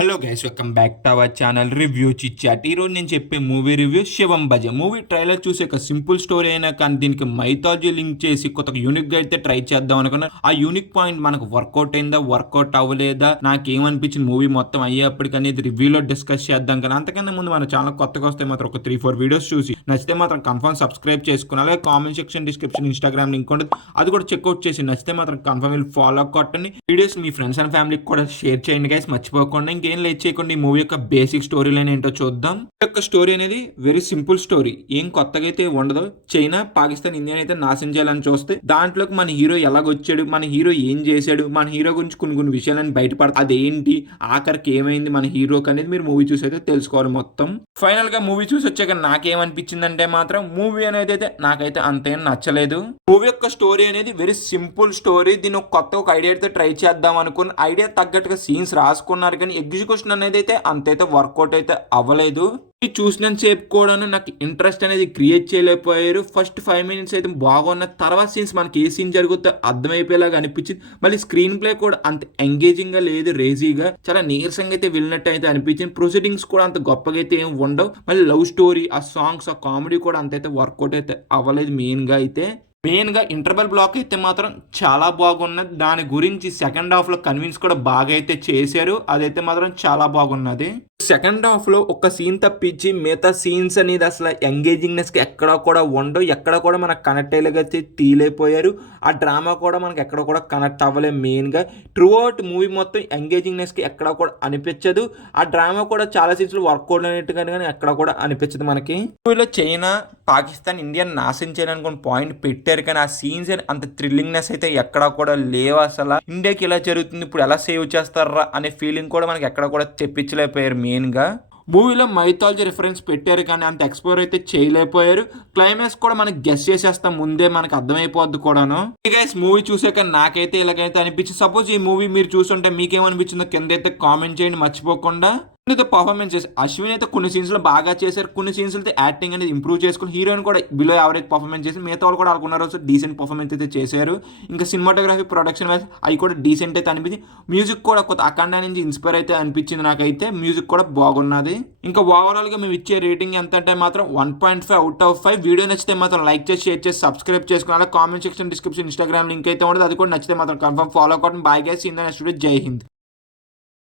Hello guys, welcome back to our channel review chitchat. ఈరోజు నేను చెప్పే మూవీ రివ్యూ శివం భజ. Movie trailer చూసి ఒక సింపుల్ స్టోరీ అయినా కానీ దీనికి మైథాలజీ లింక్ చేసి కొత్త యూనిక్గా అయితే ట్రై చేద్దాం అనుకున్నా. ఆ యూనిక్ పాయింట్ మనకు వర్కౌట్ అయిందా, వర్కౌట్ అవ్వలేదా, నాకేమనిపించింది మూవీ మొత్తం అయ్యేప్పటికి అనేది రివ్యూలో డిస్కస్ చేద్దాం. కానీ అంతకన్నా ముందు మన ఛానల్ కొత్తగా వస్తే మాత్రం ఒక 3-4 వీడియోస్ చూసి నచ్చితే మాత్రం కన్ఫర్మ్ సబ్స్క్రైబ్ చేసుకుని, అలాగే comment section, description, Instagram link ఉంటుంది, అది కూడా చెక్అవుట్ చేసి నచ్చితే మాత్రం కన్ఫర్మ్ వెళ్ళి ఫాలో కొట్టండి. వీడియోస్ మీ ఫ్రెండ్స్ అండ్ ఫ్యామిలీకి కూడా షేర్ చేయండి గైస్, మర్చిపోకుండా. ఇంకేం లేట్ చేయకుండా ఈ మూవీ యొక్క బేసిక్ స్టోరీ లైన్ ఏంటో చూద్దాం. ఈ యొక్క స్టోరీ అనేది వెరీ సింపుల్ స్టోరీ, ఏం కొత్తగా అయితే ఉండదు. చైనా, పాకిస్తాన్, ఇండియా అయితే నాశనం చేయాలని చూస్తే దాంట్లోకి మన హీరో ఎలాగొచ్చాడు, మన హీరో ఏం చేశాడు, మన హీరో గురించి కొన్ని విషయాలని బయటపడతాయి. అదేంటి, ఆఖరికి ఏమైంది మన హీరోకి అనేది మీరు మూవీ చూసి అయితే తెలుసుకోవాలి మొత్తం. ఫైనల్ గా మూవీ చూసి వచ్చాక నాకేమనిపించింది అంటే మాత్రం మూవీ అనేది అయితే నాకైతే అంతేం నచ్చలేదు. మూవీ యొక్క స్టోరీ అనేది వెరీ సింపుల్ స్టోరీ. దీని ఒక ఐడియా అయితే ట్రై చేద్దాం అనుకున్న ఐడియా తగ్గట్టుగా సీన్స్ రాసుకున్నారు, కానీ ఎగ్జిక్యూషన్ అనేది అయితే అంతైతే వర్కౌట్ అయితే అవ్వలేదు. చూసినంత సేపు కూడా నాకు ఇంట్రెస్ట్ అనేది క్రియేట్ చేయలేకపోయారు. ఫస్ట్ 5 minutes అయితే బాగున్న తర్వాత సీన్స్ మనకి ఏ సీన్ జరుగుతుందో అర్థమైపోయేలాగా అనిపించింది. మళ్ళీ స్క్రీన్ ప్లే కూడా అంత ఎంగేజింగ్ గా లేదు, రేజీగా చాలా నీరసంగా అయితే వెళ్ళినట్టు అయితే అనిపించింది. ప్రొసీడింగ్స్ కూడా అంత గొప్పగా అయితే ఏం ఉండవు. మళ్ళీ లవ్ స్టోరీ, ఆ సాంగ్స్, ఆ కామెడీ కూడా అంతైతే వర్కౌట్ అయితే అవ్వలేదు. మెయిన్ గా ఇంటర్వెల్ బ్లాక్ అయితే మాత్రం చాలా బాగున్నది. దాని గురించి సెకండ్ హాఫ్ లో కన్విన్స్ కూడా బాగా అయితే చేశారు, అదైతే మాత్రం చాలా బాగున్నది. సెకండ్ హాఫ్ లో ఒక సీన్ తప్పించి మిగతా సీన్స్ అనేది అసలు ఎంగేజింగ్నెస్ కి ఎక్కడా కూడా ఉండవు. ఎక్కడ కూడా మనకు కనెక్ట్ అయ్యేలాగైతే తీయలేకపోయారు. ఆ డ్రామా కూడా మనకి ఎక్కడ కూడా కనెక్ట్ అవ్వలేదు. మెయిన్ గా త్రూ అవుట్ మూవీ మొత్తం ఎంగేజింగ్నెస్ కి ఎక్కడ కూడా అనిపించదు. ఆ డ్రామా కూడా చాలా సీన్స్ లో వర్కౌట్ అయినట్టుగా కానీ ఎక్కడ కూడా అనిపించదు మనకి. మూవీలో చైనా, పాకిస్తాన్, ఇండియా నాశనం చేయాలనుకున్న పాయింట్ పెట్టారు, కానీ ఆ సీన్స్ అంత థ్రిల్లింగ్నెస్ అయితే ఎక్కడా కూడా లేవు. అసలు ఇండియాకి ఇలా జరుగుతుంది, ఇప్పుడు ఎలా సేవ్ చేస్తారా అనే ఫీలింగ్ కూడా మనకి ఎక్కడ కూడా తెప్పించలేకపోయారు. మెయిన్ గా మూవీలో మైథాలజీ రిఫరెన్స్ పెట్టారు, కానీ అంత ఎక్స్ప్లోర్ అయితే చేయలేకపోయారు. క్లైమాక్స్ కూడా మనకి గెస్ చేసేస్తాం ముందే, మనకు అర్థమైపోద్ది కూడాను. గైస్, మూవీ చూసాక నాకైతే ఇలాగైతే అనిపించింది. సపోజ్ ఈ మూవీ మీరు చూస్తుంటే మీకేమనిపించిందో కింద అయితే కామెంట్ చేయండి మర్చిపోకుండా. పర్ఫార్మెన్సెస్ అశ్విన్ అయితే కొన్ని సీన్స్ లో బాగా చేశారు, కొన్ని సీన్స్ అయితే యాక్టింగ్ అనేది ఇంప్రూవ్ చేసుకుని హీరోయిన్ కూడా బిలో యావరేజ్ పర్ఫార్మెన్స్ చేసి మిగతా వాళ్ళు కూడా అనుకున్నారు డీసెంట్ పర్ఫార్మెన్స్ అయితే చేశారు. ఇంకా సినిమాటోగ్రఫీ, ప్రొడక్షన్ వైజ్ అవి కూడా డీసెంట్ అయితే అనిపించింది. మ్యూజిక్ కూడా కొత్త అఖండ నుంచి ఇన్స్పైర్ అయితే అనిపించింది నాకైతే. మ్యూజిక్ కూడా బాగున్నది. ఇంకా ఓవరాల్ గా మేము ఇచ్చే రేటింగ్ ఎంత అంటే మాత్రం 1.5 out of 5. వీడియో నచ్చితే మాత్రం లైక్ చేసి, షేర్ చేసి, సబ్స్క్రైబ్ చేసుకుని, comment section, description, Instagram link అయితే ఉంటుంది, అది కూడా నచ్చితే మాత్రం కన్ఫర్మ్ ఫాలో అవ్వండి. Bye guys, in the next video. జై హింద్.